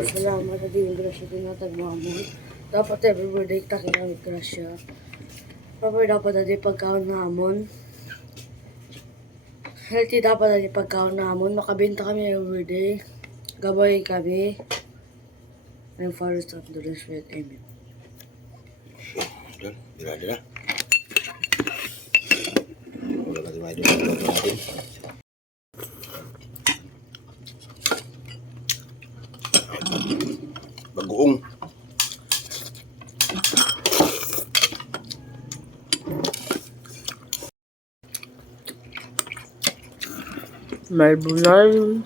Salamat sa din grasya tinatag mamon. Dapat every birthday ta kinamit grasya. Dapat dapat adi pagkaon namon. Healthy dapat adi pagkaon namon. Makabenta kami every birthday. Gabay kami. Father, Son, and the Spirit. Amen. Dira dira. Wala natin idol. Wala natin. Bagoong. Marbunal.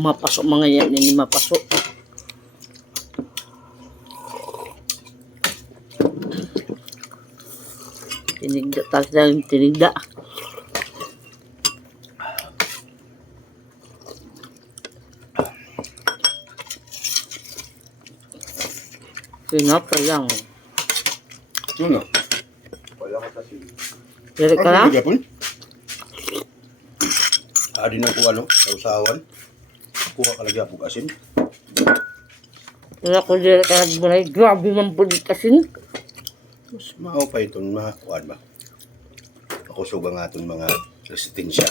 Mapasok mga yan, hindi mapasok. Tinigda, tapos lang tinigda. Pinapa lang. Ano? Wala ka kasi. Dili ka na? Ano Kuha ka lagi apog asin. Wala ko dili ka nagburay. Grabe man po kasin. Mas mao pa itong mga kuan ba. Ako suga nga itong mga resistensya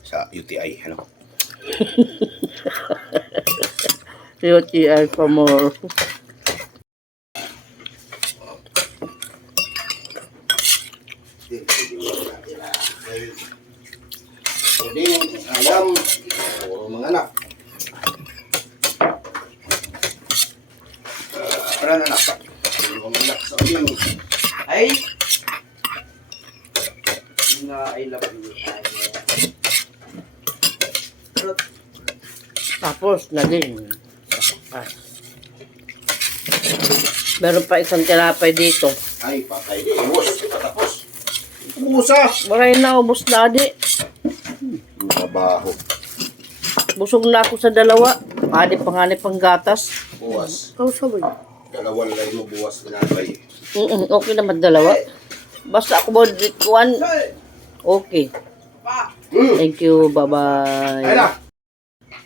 sa UTI. Ano? UTI for more. Puding, ayam, puro mga anak. Para na anak. Mga anak sa. Ay! Nga, I love you. Tapos, naging. Ah. Meron pa isang tinapay dito. Ay, patay di. Iwas. Patapos. Umusa. Maray na, ubos na di. Mabaho. Busog na ako sa dalawa. Adi pa nga ni pang gatas. Buwas. Ikaw sabay. Dalawang lay mo buwas tinapay. Mm okay naman dalawa. Basta ako mo one. Okay. Hmm. Thank you. Bye-bye. na.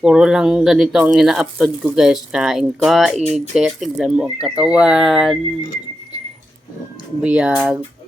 Puro lang ganito ang ina-upload ko guys. Kain-kain. Kaya tignan mo ang katawan. Biyag.